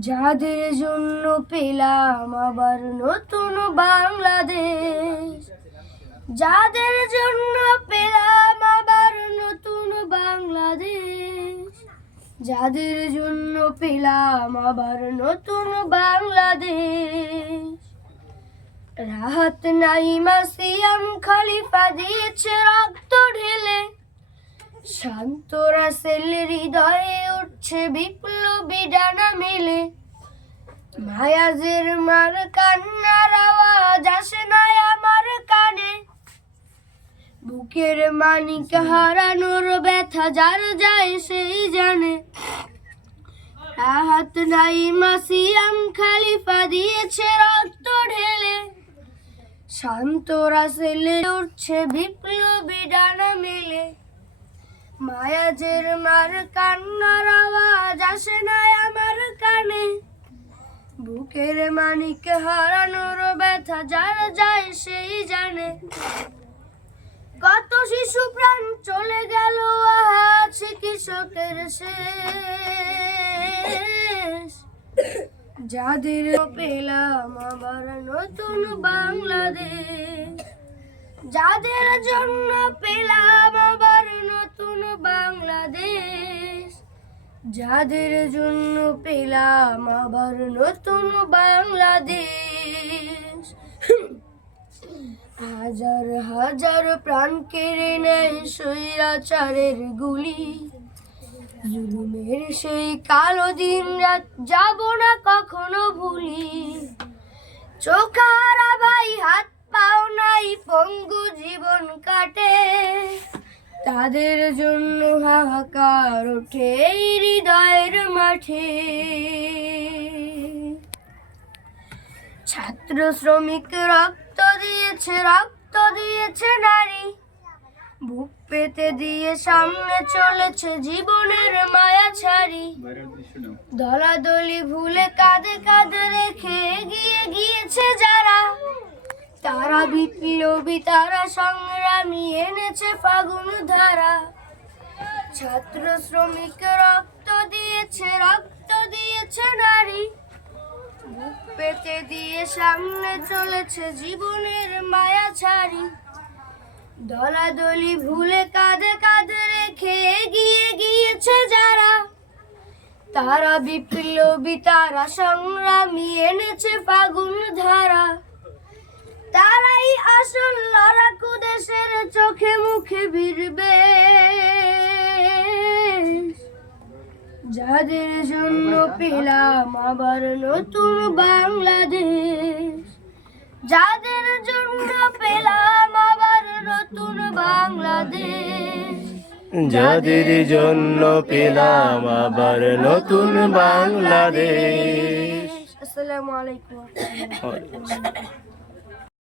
যাদের জন্য পেলাম আবার নতুন বাংলাদেশ। যাদের জন্য পেলাম আবার নতুন বাংলাদেশ। যাদের জন্য পেলাম আবার নতুন বাংলাদেশ। রাহাত নাইমা সিয়াম খলিফা দিয়েছে শান্ত রাসেল হৃদয়ে উঠছে বিপ্লবী ডানা মেলে। মায়াজের মার কান্নার আওয়াজ আসে না আমার কানে। বুকের মানিক হারানোর ব্যথা যার যায় সেই জানে। রাহাত নাইমা সিয়াম খালিফা দিয়েছে রক্ত ঢেলে। শান্ত রাসেলে উঠছে বিপ্লবী ডানা মেলে। মায়াজের মার কান্নার আওয়াজ আসে না আমার কানে। বুকের মানিক হারানোর ব্যথা যার যায় সেই জানে। কত শিশু প্রাণ চলে গেল আছে কৃষকের শেষ। যাদের পেলাম আবার নতুন বাংলাদেশ। যাদের জন্য পেলাম বাংলাদেশ। যাদের জন্য পেলাম আবার নতুন বাংলাদেশ। হাজার হাজার প্রাণ কেড়ে নেয় স্বৈরাচারের গুলি। জুলুমের সেই কালো দিন রাত যাব না কখনো ভুলি। চোখারা ভাই হাত পাও নাই, পঙ্গু জীবন কাটে। তাদের জন্য হাহাকার ওঠে হৃদয়ের মাঠে। ছাত্র শ্রমিক রক্ত দিয়েছে রক্ত দিয়েছে নারী। বুক পেতে দিয়ে সামনে চলেছে জীবনের মায়া ছাড়ি। দলাদলি ভুলে কাঁধে কাঁধে রেখে এগিয়ে গিয়েছে যারা। তারা বিপ্লবী, তারা সংগ্রামী, এনেছে ফাগুন ধারা। ছাত্র শ্রমিক রক্ত দিয়েছে রক্ত দিয়েছে নারী। বুক পেতে দিয়ে সামনে চলেছে জীবনের মায়া ছাড়ি। দলাদলি ভুলে কাঁধে কাঁধে রেখে এগিয়ে গিয়েছে যারা। তারা বিপ্লবী, তারা সংগ্রামী, এনেছে ফাগুন ধারা। তারাই আসল লড়াকু দেশের চোখে মুখে ভিড়বে। যাদের জন্য পেলাম আবার নতুন বাংলাদেশ। যাদের জন্য পেলাম আবার নতুন বাংলাদেশ। যাদের জন্য পেলাম আবার নতুন বাংলাদেশ। আসসালামু আলাইকুম।